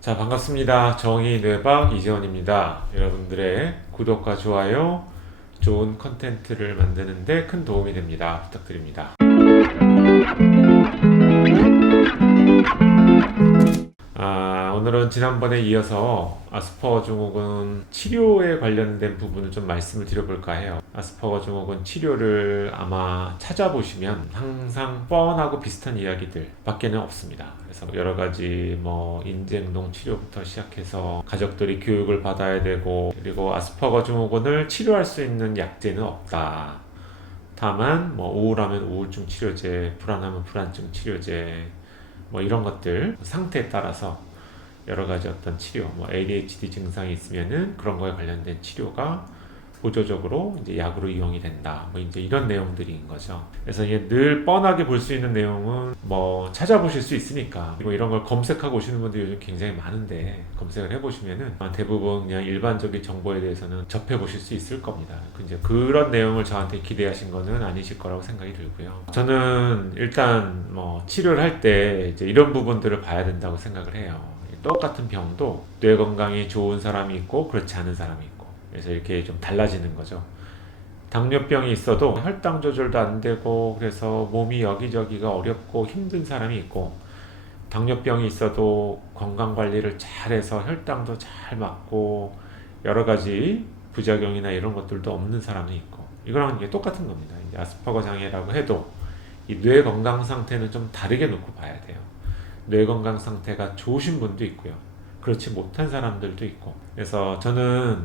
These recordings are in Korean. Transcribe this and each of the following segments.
자, 반갑습니다. 정의 뇌박 이재원입니다. 여러분들의 구독과 좋아요, 좋은 컨텐츠를 만드는데 큰 도움이 됩니다. 부탁드립니다. 오늘은 지난번에 이어서 아스퍼거 증후군 치료에 관련된 부분을 좀 말씀을 드려볼까 해요. 아스퍼거 증후군 치료를 아마 찾아보시면 항상 뻔하고 비슷한 이야기들 밖에는 없습니다. 그래서 여러 가지 인지행동 치료부터 시작해서 가족들이 교육을 받아야 되고, 그리고 아스퍼거 증후군을 치료할 수 있는 약제는 없다. 다만 우울하면 우울증 치료제, 불안하면 불안증 치료제, 이런 것들 상태에 따라서 여러 가지 어떤 치료, ADHD 증상이 있으면은 그런 거에 관련된 치료가 보조적으로 이제 약으로 이용이 된다. 이제 이런 내용들인 거죠. 그래서 이게 늘 뻔하게 볼 수 있는 내용은 찾아보실 수 있으니까. 그리고 이런 걸 검색하고 오시는 분들이 요즘 굉장히 많은데, 검색을 해보시면은 대부분 그냥 일반적인 정보에 대해서는 접해보실 수 있을 겁니다. 이제 그런 내용을 저한테 기대하신 거는 아니실 거라고 생각이 들고요. 저는 일단 치료를 할 때 이제 이런 부분들을 봐야 된다고 생각을 해요. 똑같은 병도 뇌 건강이 좋은 사람이 있고 그렇지 않은 사람이 있고, 그래서 이렇게 좀 달라지는 거죠. 당뇨병이 있어도 혈당 조절도 안 되고 그래서 몸이 여기저기가 어렵고 힘든 사람이 있고, 당뇨병이 있어도 건강 관리를 잘해서 혈당도 잘 맞고 여러 가지 부작용이나 이런 것들도 없는 사람이 있고, 이거랑 이게 똑같은 겁니다. 이제 아스퍼거 장애라고 해도 이 뇌 건강 상태는 좀 다르게 놓고 봐야 돼요. 뇌 건강 상태가 좋으신 분도 있고요, 그렇지 못한 사람들도 있고. 그래서 저는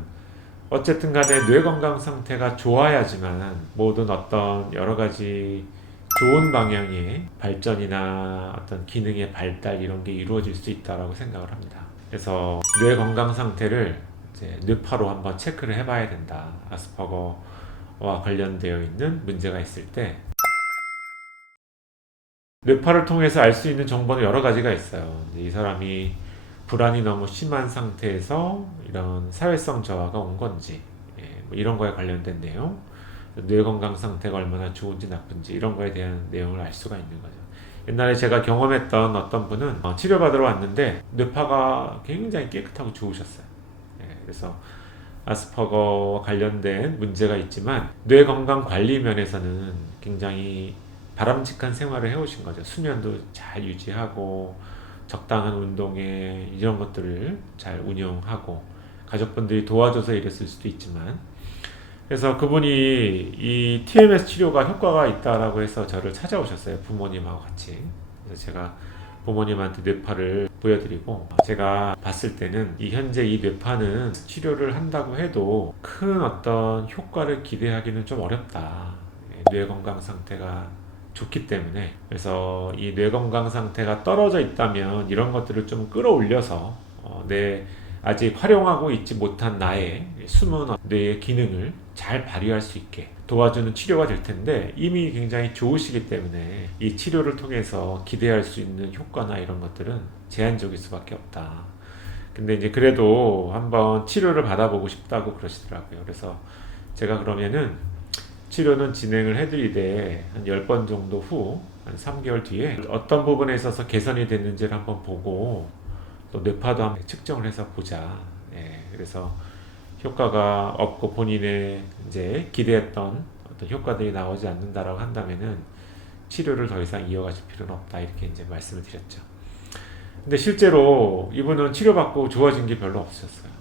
어쨌든 간에 뇌 건강 상태가 좋아야지만 모든 어떤 여러 가지 좋은 방향의 발전이나 어떤 기능의 발달 이런 게 이루어질 수 있다고 생각을 합니다. 그래서 뇌 건강 상태를 이제 뇌파로 한번 체크를 해봐야 된다. 아스퍼거와 관련되어 있는 문제가 있을 때 뇌파를 통해서 알 수 있는 정보는 여러 가지가 있어요. 이 사람이 불안이 너무 심한 상태에서 이런 사회성 저하가 온 건지, 이런 거에 관련된 내용, 뇌 건강 상태가 얼마나 좋은지 나쁜지 이런 거에 대한 내용을 알 수가 있는 거죠. 옛날에 제가 경험했던 어떤 분은 치료받으러 왔는데 뇌파가 굉장히 깨끗하고 좋으셨어요. 그래서 아스퍼거와 관련된 문제가 있지만 뇌 건강 관리 면에서는 굉장히 바람직한 생활을 해오신 거죠. 수면도 잘 유지하고 적당한 운동에 이런 것들을 잘 운영하고, 가족분들이 도와줘서 이랬을 수도 있지만, 그래서 그분이 이 TMS 치료가 효과가 있다라고 해서 저를 찾아오셨어요. 부모님하고 같이. 그래서 제가 부모님한테 뇌파를 보여드리고, 제가 봤을 때는 이 현재 이 뇌파는 치료를 한다고 해도 큰 어떤 효과를 기대하기는 좀 어렵다. 뇌 건강 상태가 좋기 때문에. 그래서 이 뇌 건강 상태가 떨어져 있다면 이런 것들을 좀 끌어올려서 내 아직 활용하고 있지 못한 나의 숨은 뇌의 기능을 잘 발휘할 수 있게 도와주는 치료가 될 텐데, 이미 굉장히 좋으시기 때문에 이 치료를 통해서 기대할 수 있는 효과나 이런 것들은 제한적일 수밖에 없다. 근데 이제 그래도 한번 치료를 받아보고 싶다고 그러시더라고요. 그래서 제가 그러면은 치료는 진행을 해드리되 한 10번 정도 후 한 3개월 뒤에 어떤 부분에 있어서 개선이 됐는지를 한번 보고, 또 뇌파도 한번 측정을 해서 보자. 그래서 효과가 없고 본인의 이제 기대했던 어떤 효과들이 나오지 않는다라고 한다면은 치료를 더 이상 이어가실 필요는 없다, 이렇게 이제 말씀을 드렸죠. 근데 실제로 이분은 치료받고 좋아진 게 별로 없으셨어요.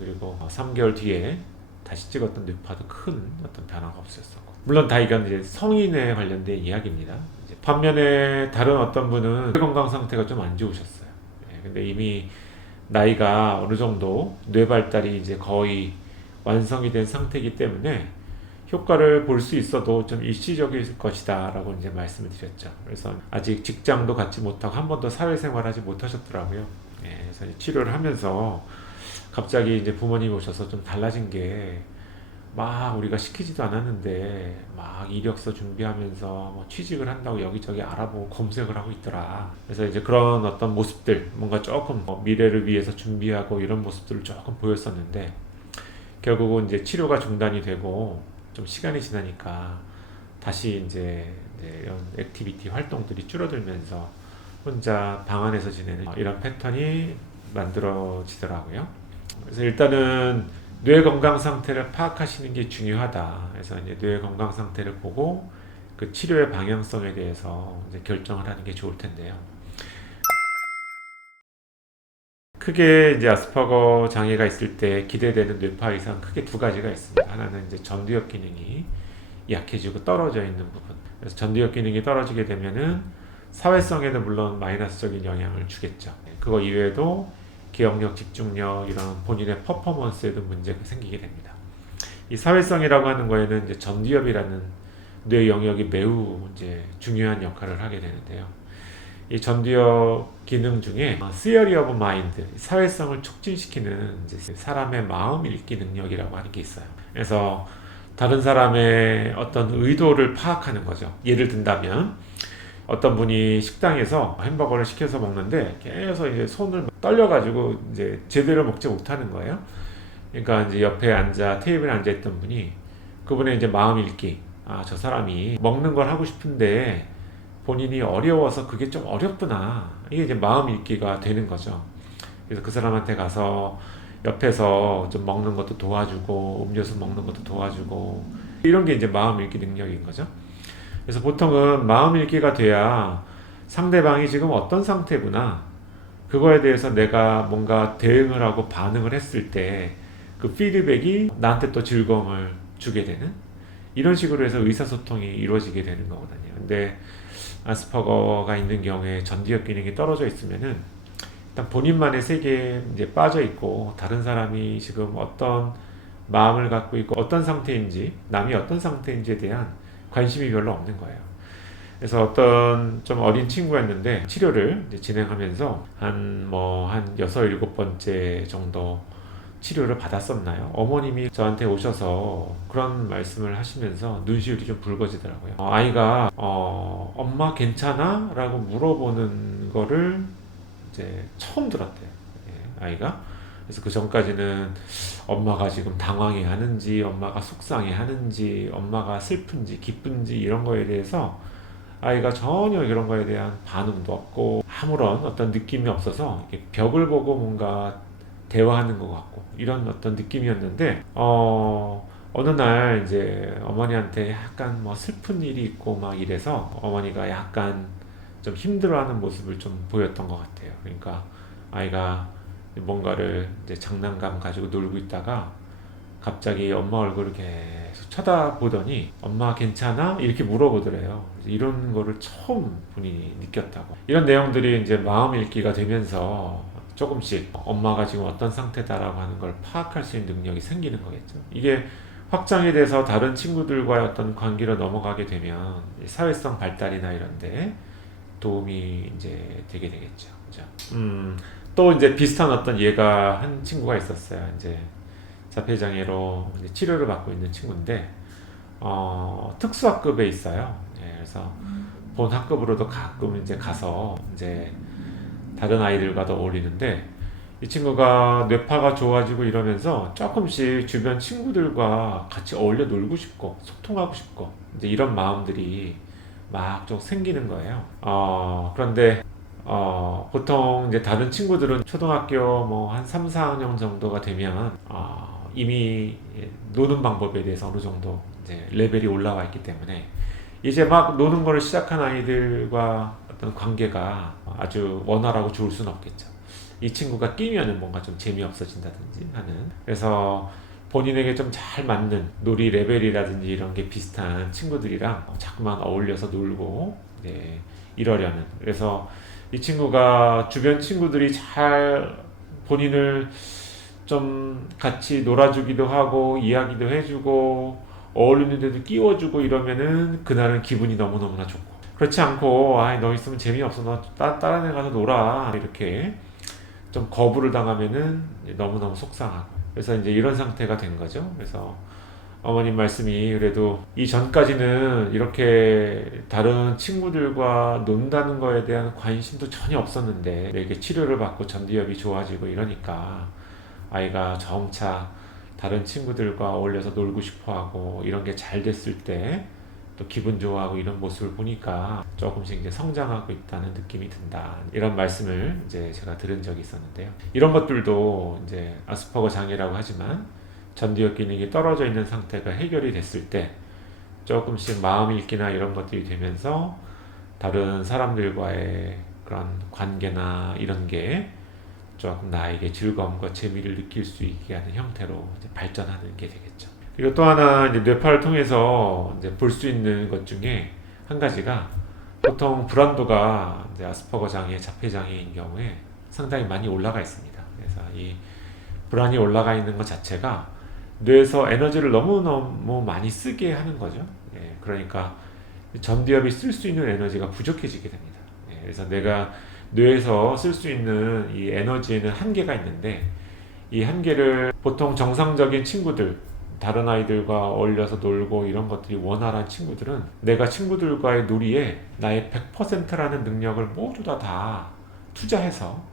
그리고 3개월 뒤에 다시 찍었던 뇌파도 큰 어떤 변화가 없었었고, 물론 다 이건 이제 성인에 관련된 이야기입니다. 이제 반면에 다른 어떤 분은 건강 상태가 좀 안 좋으셨어요. 근데 이미 나이가 어느 정도 뇌 발달이 이제 거의 완성이 된 상태이기 때문에 효과를 볼 수 있어도 좀 일시적일 것이다 라고 이제 말씀을 드렸죠. 그래서 아직 직장도 갖지 못하고 한 번도 사회생활 하지 못하셨더라고요. 그래서 치료를 하면서 갑자기 이제 부모님이 오셔서 좀 달라진 게, 막 우리가 시키지도 않았는데 막 이력서 준비하면서 취직을 한다고 여기저기 알아보고 검색을 하고 있더라. 그래서 이제 그런 어떤 모습들, 뭔가 조금 미래를 위해서 준비하고 이런 모습들을 조금 보였었는데, 결국은 이제 치료가 중단이 되고 좀 시간이 지나니까 다시 이제 이런 액티비티 활동들이 줄어들면서 혼자 방 안에서 지내는 이런 패턴이 만들어지더라고요. 그래서 일단은 뇌 건강 상태를 파악하시는 게 중요하다. 그래서 이제 뇌 건강 상태를 보고 그 치료의 방향성에 대해서 이제 결정을 하는 게 좋을 텐데요. 크게 이제 아스퍼거 장애가 있을 때 기대되는 뇌파 이상 크게 두 가지가 있습니다. 하나는 이제 전두엽 기능이 약해지고 떨어져 있는 부분. 그래서 전두엽 기능이 떨어지게 되면은 사회성에도 물론 마이너스적인 영향을 주겠죠. 그거 이외에도 기억력, 집중력 이런 본인의 퍼포먼스에도 문제가 생기게 됩니다. 이 사회성이라고 하는 거에는 이제 전두엽이라는 뇌 영역이 매우 이제 중요한 역할을 하게 되는데요. 이 전두엽 기능 중에 Theory of Mind, 사회성을 촉진시키는 이제 사람의 마음 읽기 능력이라고 하는 게 있어요. 그래서 다른 사람의 어떤 의도를 파악하는 거죠. 예를 든다면 어떤 분이 식당에서 햄버거를 시켜서 먹는데 계속 이제 손을 떨려가지고 이제 제대로 먹지 못하는 거예요. 그러니까 이제 옆에 테이블에 앉아 있던 분이 그분의 이제 마음 읽기. 아, 저 사람이 먹는 걸 하고 싶은데 본인이 어려워서 그게 좀 어렵구나. 이게 이제 마음 읽기가 되는 거죠. 그래서 그 사람한테 가서 옆에서 좀 먹는 것도 도와주고 음료수 먹는 것도 도와주고 이런 게 이제 마음 읽기 능력인 거죠. 그래서 보통은 마음 읽기가 돼야 상대방이 지금 어떤 상태구나. 그거에 대해서 내가 뭔가 대응을 하고 반응을 했을 때 그 피드백이 나한테 또 즐거움을 주게 되는 이런 식으로 해서 의사소통이 이루어지게 되는 거거든요. 근데 아스퍼거가 있는 경우에 전두엽 기능이 떨어져 있으면은 일단 본인만의 세계에 이제 빠져 있고 다른 사람이 지금 어떤 마음을 갖고 있고 어떤 상태인지 남이 어떤 상태인지에 대한 관심이 별로 없는 거예요. 그래서 어떤 좀 어린 친구였는데 치료를 이제 진행하면서 한 6, 7번째 정도 치료를 받았었나요? 어머님이 저한테 오셔서 그런 말씀을 하시면서 눈시울이 좀 붉어지더라고요. 아이가 엄마 괜찮아? 라고 물어보는 거를 이제 처음 들었대요. 예, 아이가. 그래서 그 전까지는 엄마가 지금 당황해 하는지, 엄마가 속상해 하는지, 엄마가 슬픈지, 기쁜지 이런 거에 대해서 아이가 전혀 이런 거에 대한 반응도 없고 아무런 어떤 느낌이 없어서 이렇게 벽을 보고 뭔가 대화하는 것 같고 이런 어떤 느낌이었는데 어느 날 이제 어머니한테 약간 뭐 슬픈 일이 있고 막 이래서 어머니가 약간 좀 힘들어하는 모습을 좀 보였던 것 같아요. 그러니까 아이가 뭔가를 이제 장난감 가지고 놀고 있다가 갑자기 엄마 얼굴을 계속 쳐다보더니 엄마 괜찮아? 이렇게 물어보더래요. 이런 거를 처음 본인이 느꼈다고. 이런 내용들이 이제 마음 읽기가 되면서 조금씩 엄마가 지금 어떤 상태다라고 하는 걸 파악할 수 있는 능력이 생기는 거겠죠. 이게 확장이 돼서 다른 친구들과의 어떤 관계로 넘어가게 되면 사회성 발달이나 이런데 도움이 이제 되게 되겠죠. 그죠? 또 이제 비슷한 어떤 예가 한 친구가 있었어요. 이제 자폐장애로 이제 치료를 받고 있는 친구인데 특수학급에 있어요. 예, 그래서 본 학급으로도 가끔 이제 가서 이제 다른 아이들과도 어울리는데 이 친구가 뇌파가 좋아지고 이러면서 조금씩 주변 친구들과 같이 어울려 놀고 싶고 소통하고 싶고 이제 이런 마음들이 막 좀 생기는 거예요. 그런데 보통 이제 다른 친구들은 초등학교 뭐 한 3, 4학년 정도가 되면 이미 노는 방법에 대해서 어느 정도 이제 레벨이 올라와 있기 때문에 이제 막 노는 거를 시작한 아이들과 어떤 관계가 아주 원활하고 좋을 수는 없겠죠. 이 친구가 끼면은 뭔가 좀 재미없어진다든지 하는. 그래서 본인에게 좀 잘 맞는 놀이 레벨이라든지 이런 게 비슷한 친구들이랑 자꾸만 어울려서 놀고 이러려는. 그래서 이 친구가 주변 친구들이 잘 본인을 좀 같이 놀아주기도 하고 이야기도 해주고 어울리는데도 끼워주고 이러면은 그날은 기분이 너무너무나 좋고 그렇지 않고 너 있으면 재미없어 너 다른 애 가서 놀아 이렇게 좀 거부를 당하면은 너무너무 속상하고 그래서 이제 이런 상태가 된 거죠. 그래서 어머님 말씀이 그래도 이전까지는 이렇게 다른 친구들과 논다는 거에 대한 관심도 전혀 없었는데 이렇게 치료를 받고 전두엽이 좋아지고 이러니까 아이가 점차 다른 친구들과 어울려서 놀고 싶어 하고 이런 게 잘 됐을 때 또 기분 좋아하고 이런 모습을 보니까 조금씩 이제 성장하고 있다는 느낌이 든다. 이런 말씀을 이제 제가 들은 적이 있었는데요. 이런 것들도 이제 아스퍼거 장애라고 하지만 전두엽 기능이 떨어져 있는 상태가 해결이 됐을 때 조금씩 마음 읽기나 이런 것들이 되면서 다른 사람들과의 그런 관계나 이런 게 조금 나에게 즐거움과 재미를 느낄 수 있게 하는 형태로 이제 발전하는 게 되겠죠. 그리고 또 하나 이제 뇌파를 통해서 이제 볼 수 있는 것 중에 한 가지가 보통 불안도가 이제 아스퍼거 장애, 자폐 장애인 경우에 상당히 많이 올라가 있습니다. 그래서 이 불안이 올라가 있는 것 자체가 뇌에서 에너지를 너무너무 많이 쓰게 하는 거죠. 예, 그러니까 전두엽이 쓸 수 있는 에너지가 부족해지게 됩니다. 예, 그래서 내가 뇌에서 쓸 수 있는 이 에너지에는 한계가 있는데 이 한계를 보통 정상적인 친구들, 다른 아이들과 어울려서 놀고 이런 것들이 원활한 친구들은 내가 친구들과의 놀이에 나의 100%라는 능력을 모두 다 투자해서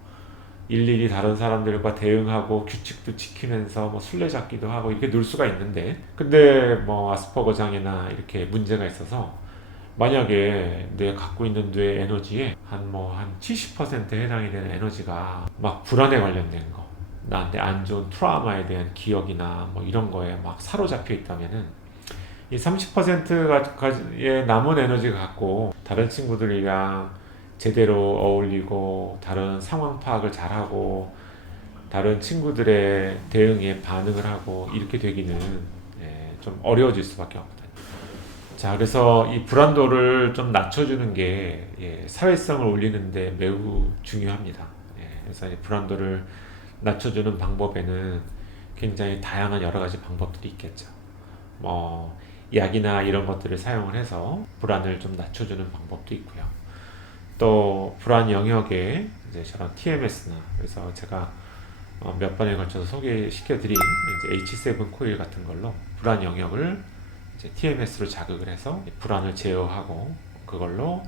일일이 다른 사람들과 대응하고 규칙도 지키면서 뭐 술래잡기도 하고 이렇게 놀 수가 있는데, 근데 뭐 아스퍼거 장애나 이렇게 문제가 있어서 만약에 내가 갖고 있는 뇌 에너지에 한 70%에 해당이 되는 에너지가 막 불안에 관련된 거, 나한테 안 좋은 트라우마에 대한 기억이나 뭐 이런 거에 막 사로잡혀 있다면은 이 30%의 남은 에너지가 갖고 다른 친구들이랑 제대로 어울리고 다른 상황 파악을 잘하고 다른 친구들의 대응에 반응을 하고 이렇게 되기는 좀 어려워질 수밖에 없거든요. 자, 그래서 이 불안도를 좀 낮춰주는 게 사회성을 올리는데 매우 중요합니다. 그래서 이 불안도를 낮춰주는 방법에는 굉장히 다양한 여러 가지 방법들이 있겠죠. 뭐 약이나 이런 것들을 사용을 해서 불안을 좀 낮춰주는 방법도 있고요. 또 불안 영역에 이제 저런 TMS나, 그래서 제가 몇 번에 걸쳐서 소개시켜드린 이제 H7 코일 같은 걸로 불안 영역을 이제 TMS로 자극을 해서 불안을 제어하고 그걸로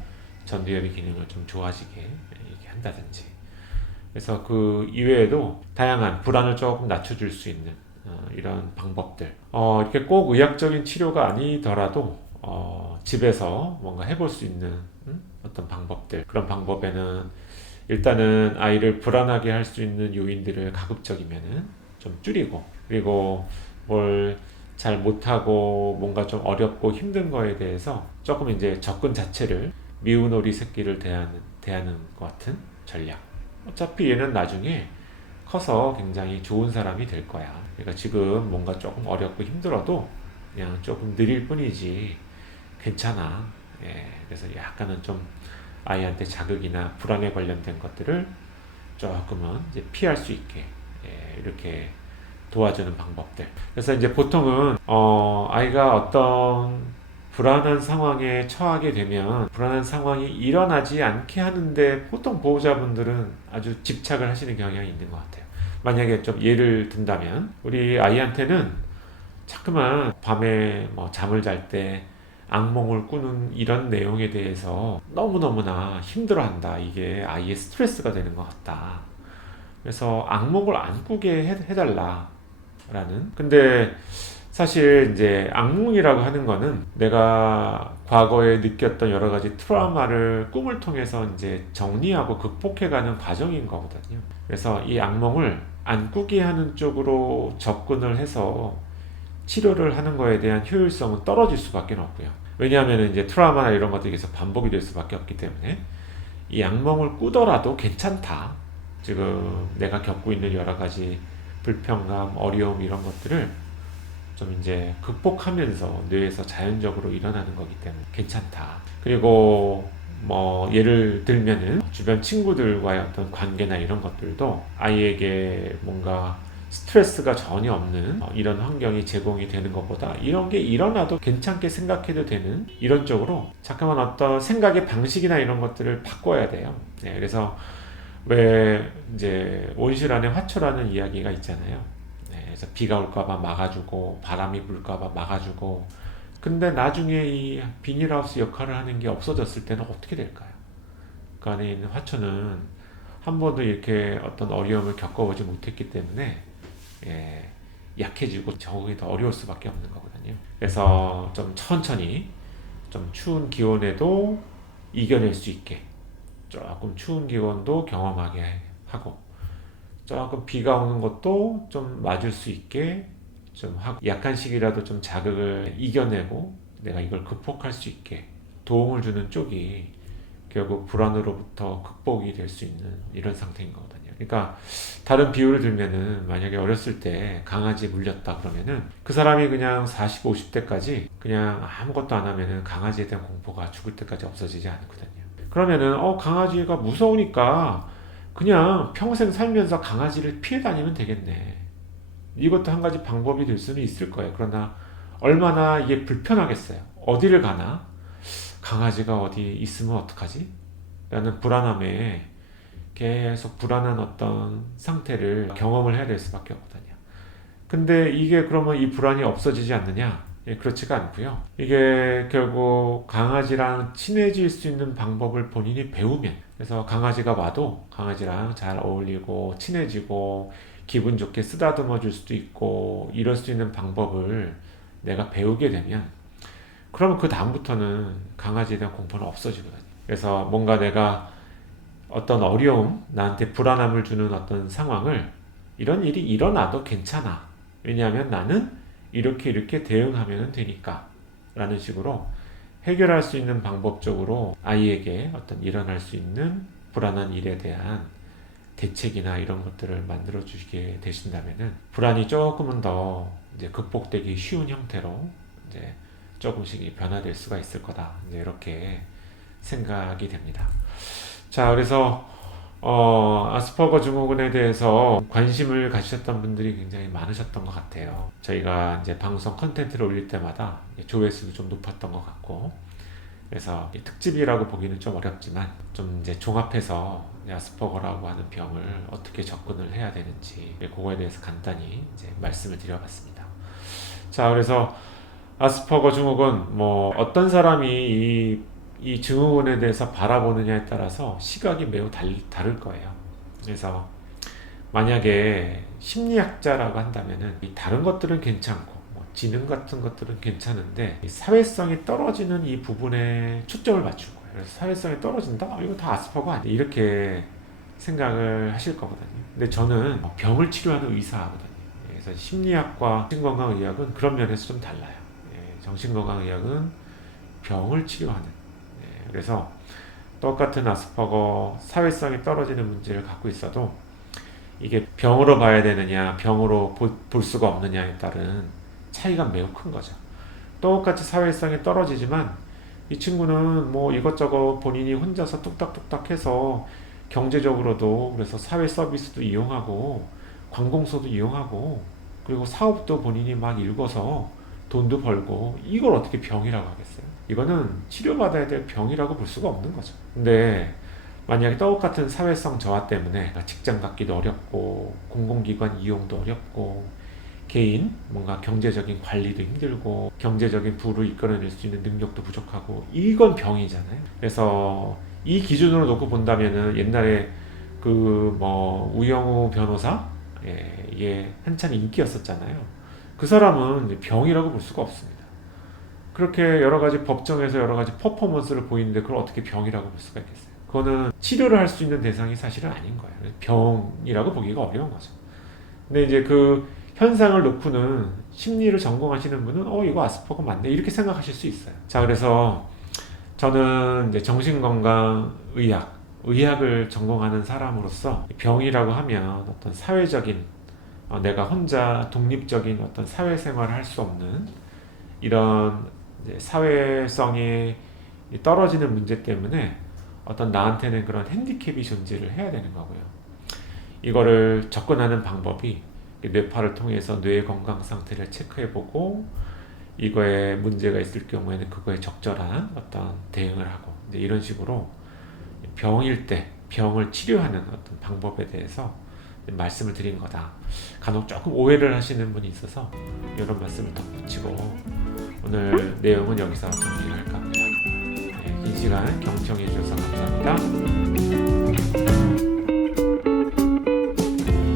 전두엽의 기능을 좀 좋아지게 이렇게 한다든지. 그래서 그 이외에도 다양한 불안을 조금 낮춰줄 수 있는 이런 방법들. 이렇게 꼭 의학적인 치료가 아니더라도 집에서 뭔가 해볼 수 있는 어떤 방법들. 그런 방법에는 일단은 아이를 불안하게 할 수 있는 요인들을 가급적이면은 좀 줄이고, 그리고 뭘 잘 못하고 뭔가 좀 어렵고 힘든 거에 대해서 조금 이제 접근 자체를 미운 오리 새끼를 대하는 것 같은 전략. 어차피 얘는 나중에 커서 굉장히 좋은 사람이 될 거야. 그러니까 지금 뭔가 조금 어렵고 힘들어도 그냥 조금 느릴 뿐이지 괜찮아. 그래서 약간은 좀 아이한테 자극이나 불안에 관련된 것들을 조금은 이제 피할 수 있게 이렇게 도와주는 방법들. 그래서 이제 보통은 아이가 어떤 불안한 상황에 처하게 되면 불안한 상황이 일어나지 않게 하는데 보통 보호자분들은 아주 집착을 하시는 경향이 있는 것 같아요. 만약에 좀 예를 든다면 우리 아이한테는 자꾸만 밤에 뭐 잠을 잘 때 악몽을 꾸는 이런 내용에 대해서 너무너무나 힘들어한다. 이게 아이의 스트레스가 되는 것 같다. 그래서 악몽을 안 꾸게 해달라. 라는. 근데 사실 이제 악몽이라고 하는 거는 내가 과거에 느꼈던 여러 가지 트라우마를 꿈을 통해서 이제 정리하고 극복해가는 과정인 거거든요. 그래서 이 악몽을 안 꾸게 하는 쪽으로 접근을 해서 치료를 하는 거에 대한 효율성은 떨어질 수밖에 없고요. 왜냐하면 이제 트라우마나 이런 것들이 계속 반복이 될 수밖에 없기 때문에 이 악몽을 꾸더라도 괜찮다. 지금 내가 겪고 있는 여러 가지 불평감, 어려움 이런 것들을 좀 이제 극복하면서 뇌에서 자연적으로 일어나는 거기 때문에 괜찮다. 그리고 뭐 예를 들면은 주변 친구들과의 어떤 관계나 이런 것들도 아이에게 뭔가 스트레스가 전혀 없는 이런 환경이 제공이 되는 것보다 이런 게 일어나도 괜찮게 생각해도 되는 이런 쪽으로 잠깐만 어떤 생각의 방식이나 이런 것들을 바꿔야 돼요. 그래서 왜 이제 온실 안에 화초라는 이야기가 있잖아요. 그래서 비가 올까봐 막아주고 바람이 불까봐 막아주고, 근데 나중에 이 비닐하우스 역할을 하는 게 없어졌을 때는 어떻게 될까요? 그 안에 있는 화초는 한 번도 이렇게 어떤 어려움을 겪어보지 못했기 때문에 약해지고 적응이 더 어려울 수밖에 없는 거거든요. 그래서 좀 천천히 좀 추운 기온에도 이겨낼 수 있게, 조금 추운 기온도 경험하게 하고, 조금 비가 오는 것도 좀 맞을 수 있게 좀 하고, 약한 시기라도 좀 자극을 이겨내고 내가 이걸 극복할 수 있게 도움을 주는 쪽이 결국 불안으로부터 극복이 될 수 있는 이런 상태인 거거든요. 그러니까 다른 비유를 들면은, 만약에 어렸을 때 강아지에 물렸다 그러면은 그 사람이 그냥 40, 50대까지 그냥 아무것도 안 하면은 강아지에 대한 공포가 죽을 때까지 없어지지 않거든요. 그러면은 강아지가 무서우니까 그냥 평생 살면서 강아지를 피해 다니면 되겠네. 이것도 한 가지 방법이 될 수는 있을 거예요. 그러나 얼마나 이게 불편하겠어요. 어디를 가나 강아지가 어디 있으면 어떡하지? 라는 불안함에 계속 불안한 어떤 상태를 경험을 해야 될 수밖에 없거든요. 근데 이게 그러면 이 불안이 없어지지 않느냐? 예, 그렇지가 않고요. 이게 결국 강아지랑 친해질 수 있는 방법을 본인이 배우면, 그래서 강아지가 와도 강아지랑 잘 어울리고 친해지고 기분 좋게 쓰다듬어 줄 수도 있고 이럴 수 있는 방법을 내가 배우게 되면, 그러면 그 다음부터는 강아지에 대한 공포는 없어지거든요. 그래서 뭔가 내가 어떤 어려움, 나한테 불안함을 주는 어떤 상황을, 이런 일이 일어나도 괜찮아. 왜냐하면 나는 이렇게 대응하면 되니까. 라는 식으로 해결할 수 있는 방법적으로 아이에게 어떤 일어날 수 있는 불안한 일에 대한 대책이나 이런 것들을 만들어 주시게 되신다면은, 불안이 조금은 더 이제 극복되기 쉬운 형태로 이제 조금씩 변화될 수가 있을 거다. 이제 이렇게 생각이 됩니다. 자, 그래서 아스퍼거 증후군에 대해서 관심을 가지셨던 분들이 굉장히 많으셨던 것 같아요. 저희가 이제 방송 컨텐츠를 올릴 때마다 조회수도 좀 높았던 것 같고, 그래서 특집이라고 보기는 좀 어렵지만 좀 이제 종합해서 아스퍼거라고 하는 병을 어떻게 접근을 해야 되는지, 그거에 대해서 간단히 이제 말씀을 드려봤습니다. 자, 그래서 아스퍼거 증후군, 뭐 어떤 사람이 이 증후군에 대해서 바라보느냐에 따라서 시각이 매우 다를 거예요. 그래서 만약에 심리학자라고 한다면은 다른 것들은 괜찮고 뭐 지능 같은 것들은 괜찮은데, 이 사회성이 떨어지는 이 부분에 초점을 맞춘 거예요. 그래서 사회성이 떨어진다? 이거 다 아스퍼거 아니야? 이렇게 생각을 하실 거거든요. 근데 저는 병을 치료하는 의사거든요. 그래서 심리학과 정신건강의학은 그런 면에서 좀 달라요. 정신건강의학은 병을 치료하는, 그래서 똑같은 아스퍼거 사회성이 떨어지는 문제를 갖고 있어도 이게 병으로 봐야 되느냐 병으로 볼 수가 없느냐에 따른 차이가 매우 큰 거죠. 똑같이 사회성이 떨어지지만 이 친구는 뭐 이것저것 본인이 혼자서 뚝딱뚝딱 해서 경제적으로도, 그래서 사회 서비스도 이용하고 관공서도 이용하고 그리고 사업도 본인이 막 일궈서 돈도 벌고, 이걸 어떻게 병이라고 하겠어요? 이거는 치료받아야 될 병이라고 볼 수가 없는 거죠. 근데 만약에 똑같은 사회성 저하 때문에 직장 갖기도 어렵고 공공기관 이용도 어렵고 개인 뭔가 경제적인 관리도 힘들고 경제적인 부를 이끌어낼 수 있는 능력도 부족하고, 이건 병이잖아요. 그래서 이 기준으로 놓고 본다면은 옛날에 그 뭐 우영우 변호사, 이게 한참 인기였었잖아요. 그 사람은 병이라고 볼 수가 없습니다. 그렇게 여러 가지 법정에서 여러 가지 퍼포먼스를 보이는데 그걸 어떻게 병이라고 볼 수가 있겠어요? 그거는 치료를 할 수 있는 대상이 사실은 아닌 거예요. 병이라고 보기가 어려운 거죠. 근데 이제 그 현상을 놓고는 심리를 전공하시는 분은 이거 아스퍼거 맞네 이렇게 생각하실 수 있어요. 자, 그래서 저는 이제 의학을 전공하는 사람으로서 병이라고 하면 어떤 사회적인, 내가 혼자 독립적인 어떤 사회생활을 할 수 없는 이런 이제 사회성이 떨어지는 문제 때문에 어떤 나한테는 그런 핸디캡이 존재를 해야 되는 거고요. 이거를 접근하는 방법이 뇌파를 통해서 뇌 건강 상태를 체크해보고 이거에 문제가 있을 경우에는 그거에 적절한 어떤 대응을 하고, 이제 이런 식으로 병일 때 병을 치료하는 어떤 방법에 대해서 말씀을 드린 거다. 간혹 조금 오해를 하시는 분이 있어서 이런 말씀을 덧붙이고 오늘 내용은 여기서 정리를 할까 합니다. 긴 시간 경청해 주셔서 감사합니다.